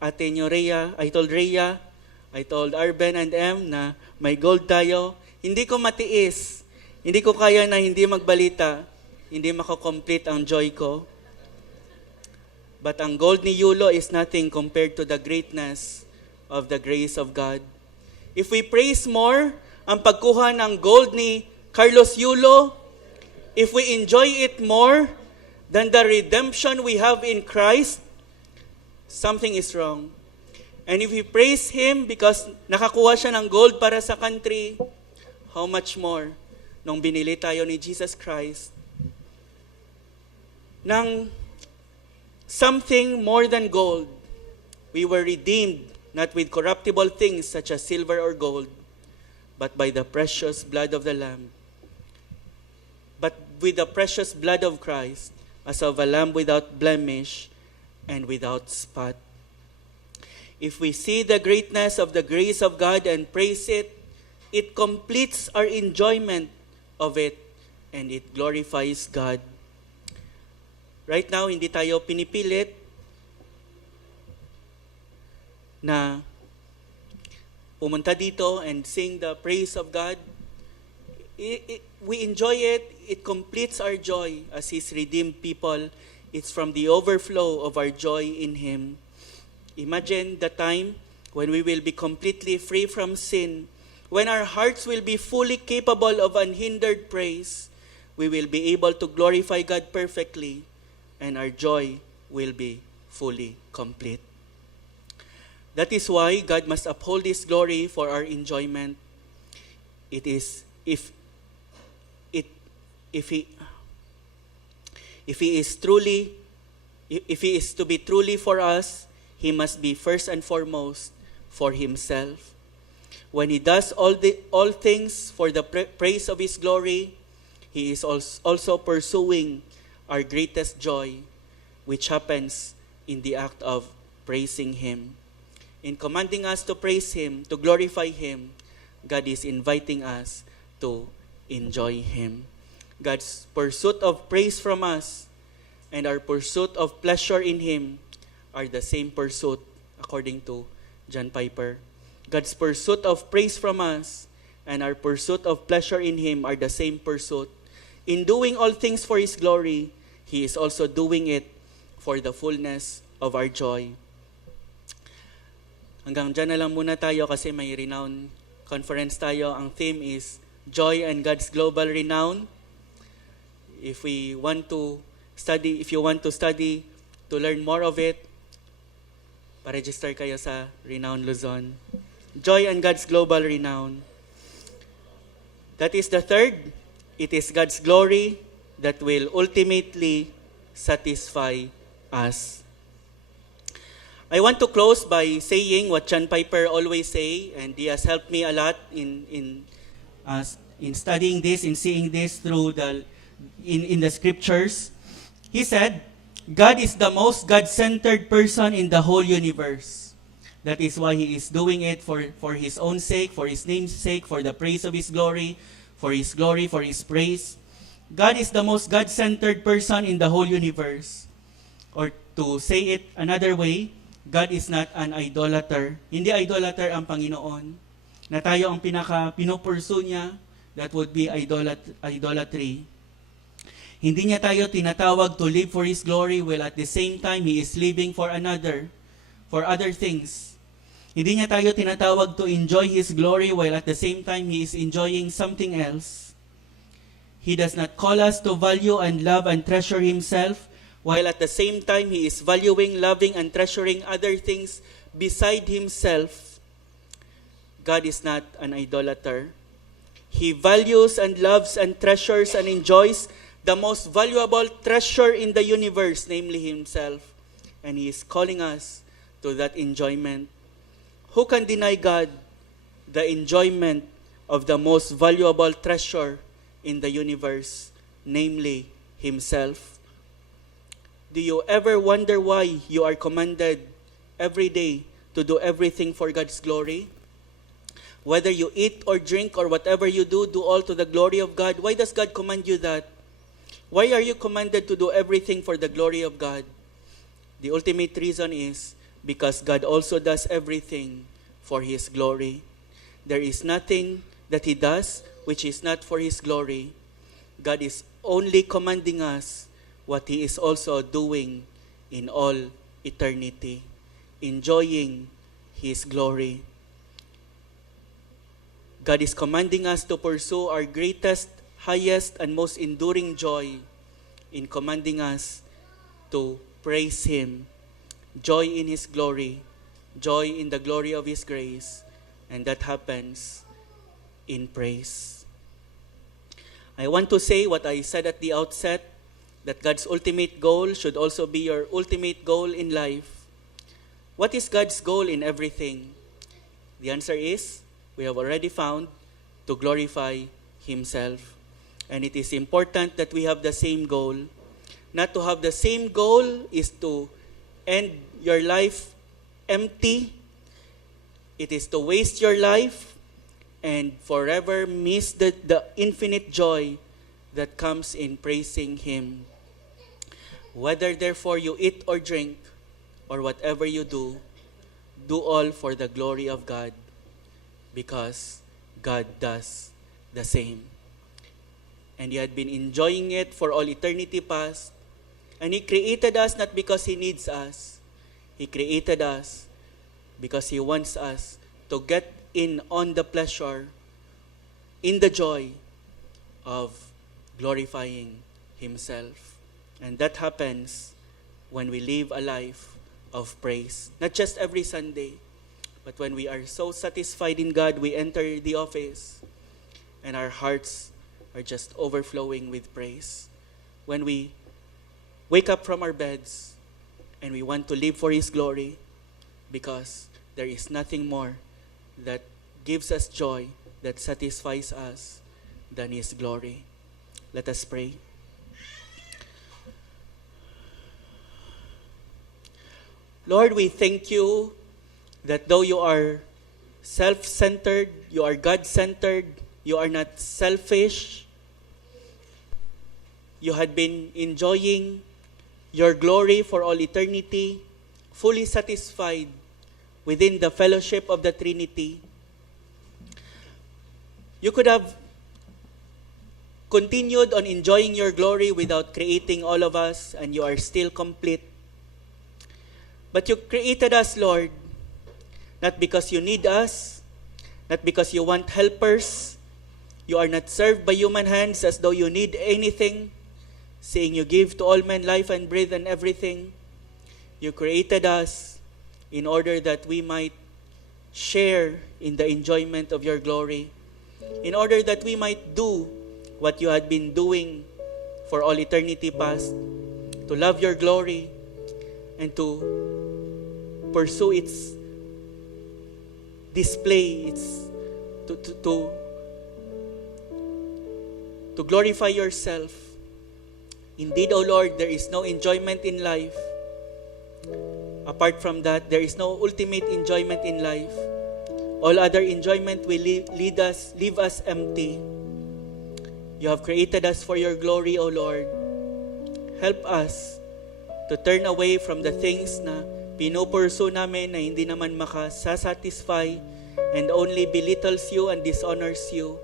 Rhea, I told Arben and Em na may gold tayo. Hindi ko matiis. Hindi ko kaya na hindi magbalita. Hindi makakomplete ang joy ko. But ang gold ni Yulo is nothing compared to the greatness of the grace of God. If we praise more ang pagkuha ng gold ni Carlos Yulo, if we enjoy it more than the redemption we have in Christ, something is wrong. And if we praise Him because nakakuha siya ng gold para sa country, how much more nung binili tayo ni Jesus Christ ng something more than gold. We were redeemed not with corruptible things such as silver or gold, but by the precious blood of the Lamb. But with the precious blood of Christ, as of a lamb without blemish and without spot. If we see the greatness of the grace of God and praise it, it completes our enjoyment of it, and it glorifies God. Right now, hindi tayo pinipilit na pumunta dito and sing the praise of God. We enjoy it. It completes our joy as His redeemed people. It's from the overflow of our joy in Him. Imagine the time when we will be completely free from sin, when our hearts will be fully capable of unhindered praise. We will be able to glorify God perfectly, and our joy will be fully complete. That is why God must uphold His glory for our enjoyment. It is if He is to be truly for us, He must be first and foremost for Himself. When He does all things for the praise of His glory, He is also pursuing our greatest joy, which happens in the act of praising Him. In commanding us to praise Him, to glorify Him, God is inviting us to enjoy Him. God's pursuit of praise from us and our pursuit of pleasure in Him are the same pursuit, according to John Piper. God's pursuit of praise from us and our pursuit of pleasure in Him are the same pursuit. In doing all things for His glory, He is also doing it for the fullness of our joy. Hanggang dyan na lang muna tayo kasi may renown conference tayo. Ang theme is Joy and God's Global Renown. If you want to study, to learn more of it, pa-register kayo sa Renown Luzon. Joy and God's Global Renown. That is the third. It is God's glory that will ultimately satisfy us. I want to close by saying what John Piper always say, and he has helped me a lot in studying this, in seeing this through in the scriptures. He said, God is the most God-centered person in the whole universe. That is why He is doing it for His own sake, for His name's sake, for the praise of His glory, for His praise. God is the most God-centered person in the whole universe. Or to say it another way, God is not an idolater. Hindi idolater ang Panginoon. Na tayo ang pinupursu niya, that would be idolatry. Hindi niya tayo tinatawag to live for His glory while at the same time He is living for other things. Hindi niya tayo tinatawag to enjoy His glory while at the same time He is enjoying something else. He does not call us to value and love and treasure Himself while at the same time He is valuing, loving, and treasuring other things beside Himself. God is not an idolater. He values and loves and treasures and enjoys the most valuable treasure in the universe, namely Himself. And He is calling us to that enjoyment. Who can deny God the enjoyment of the most valuable treasure in the universe, namely Himself? Do you ever wonder why you are commanded every day to do everything for God's glory? Whether you eat or drink or whatever you do all to the glory of God. Why does God command you that? Why are you commanded to do everything for the glory of God? The ultimate reason is because God also does everything for His glory. There is nothing that He does which is not for His glory. God is only commanding us what He is also doing in all eternity, enjoying His glory. God is commanding us to pursue our greatest, highest, and most enduring joy in commanding us to praise Him, joy in His glory, joy in the glory of His grace, and that happens in praise. I want to say what I said at the outset, that God's ultimate goal should also be your ultimate goal in life. What is God's goal in everything? The answer is, we have already found, to glorify Himself. And it is important that we have the same goal. Not to have the same goal is to end your life empty. It is to waste your life and forever miss the infinite joy that comes in praising Him. Whether therefore you eat or drink, or whatever you do all for the glory of God, because God does the same. And He had been enjoying it for all eternity past, and He created us not because He needs us. He created us because He wants us to get in on the pleasure, in the joy of glorifying Himself. And that happens when we live a life of praise. Not just every Sunday, but when we are so satisfied in God, we enter the office and our hearts are just overflowing with praise. When we wake up from our beds and we want to live for His glory, because there is nothing more that gives us joy, that satisfies us, than His glory. Let us pray. Lord, we thank You that though You are self-centered, You are God-centered, You are not selfish, You had been enjoying Your glory for all eternity, fully satisfied within the fellowship of the Trinity. You could have continued on enjoying Your glory without creating all of us, and You are still complete. But You created us, Lord, not because You need us, not because You want helpers. You are not served by human hands as though You need anything, seeing You give to all men life and breath and everything. You created us in order that we might share in the enjoyment of Your glory, in order that we might do what You had been doing for all eternity past, to love Your glory and to pursue its display, to glorify Yourself. Indeed, O Lord, there is no enjoyment in life. Apart from that, there is no ultimate enjoyment in life. All other enjoyment will leave us empty. You have created us for Your glory, O Lord. Help us to turn away from the things na pinupursu namin na hindi naman makasasatisfy and only belittles You and dishonors You.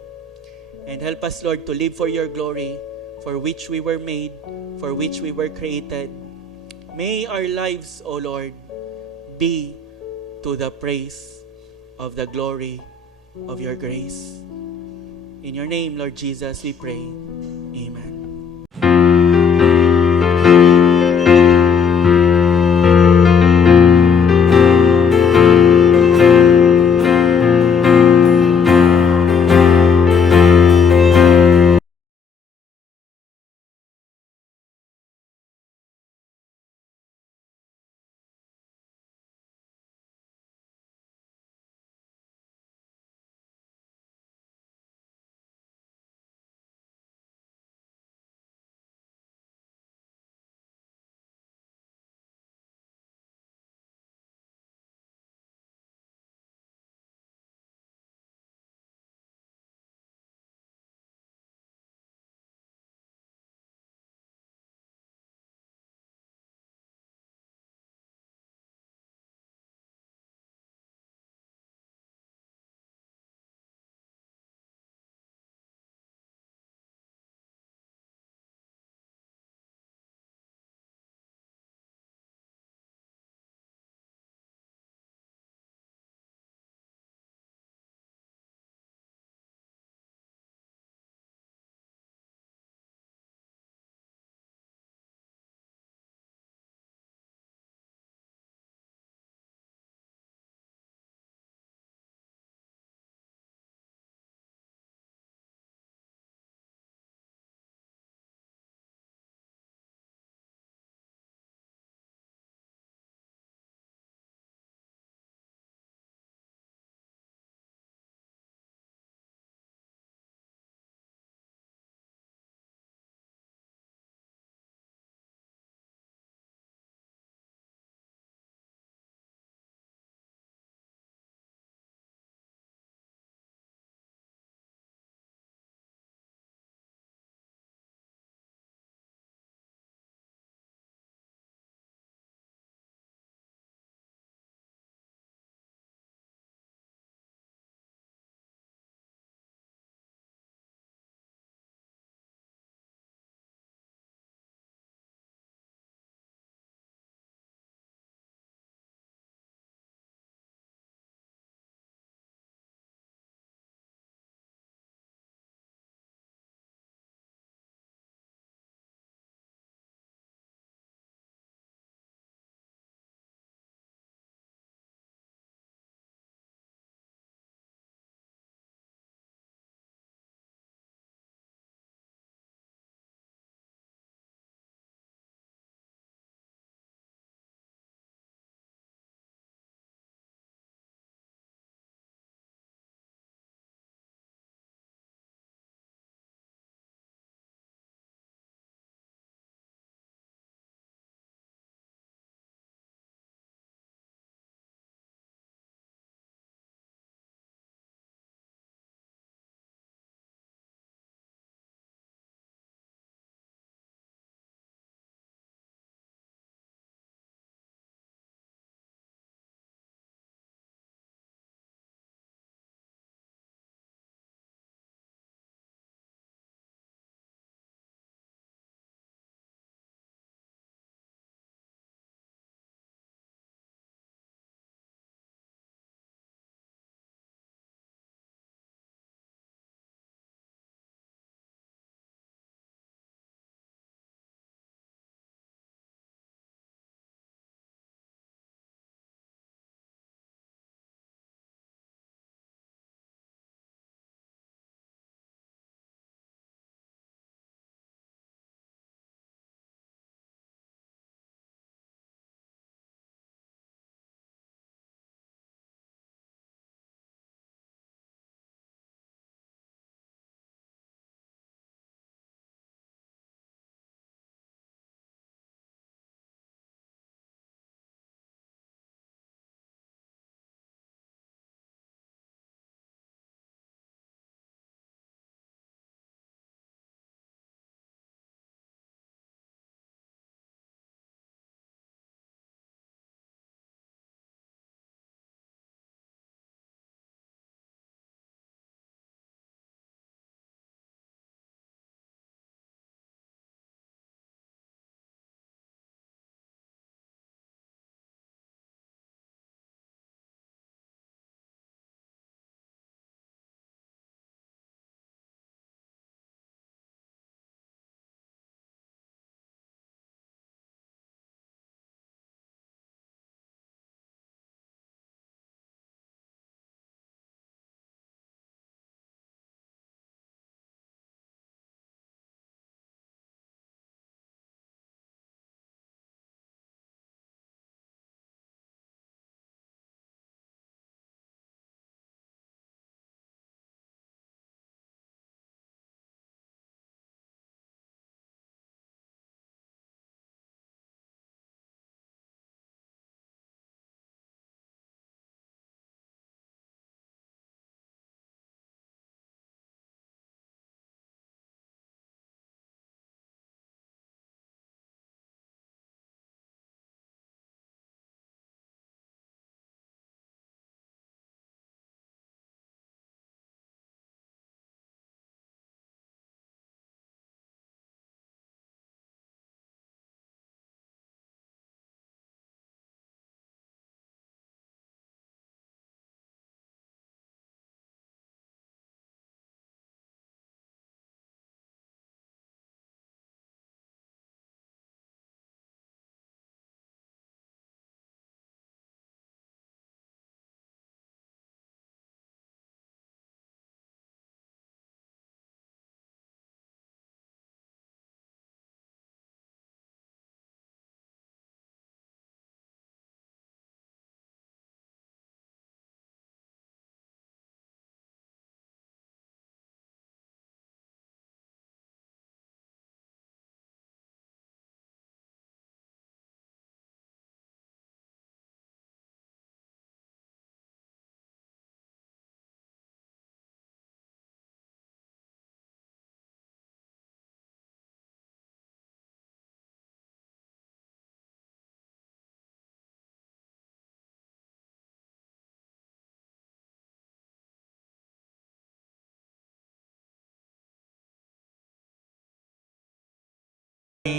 And help us, Lord, to live for Your glory, for which we were made, for which we were created. May our lives, O Lord, be to the praise of the glory of Your grace. In Your name, Lord Jesus, we pray. Amen.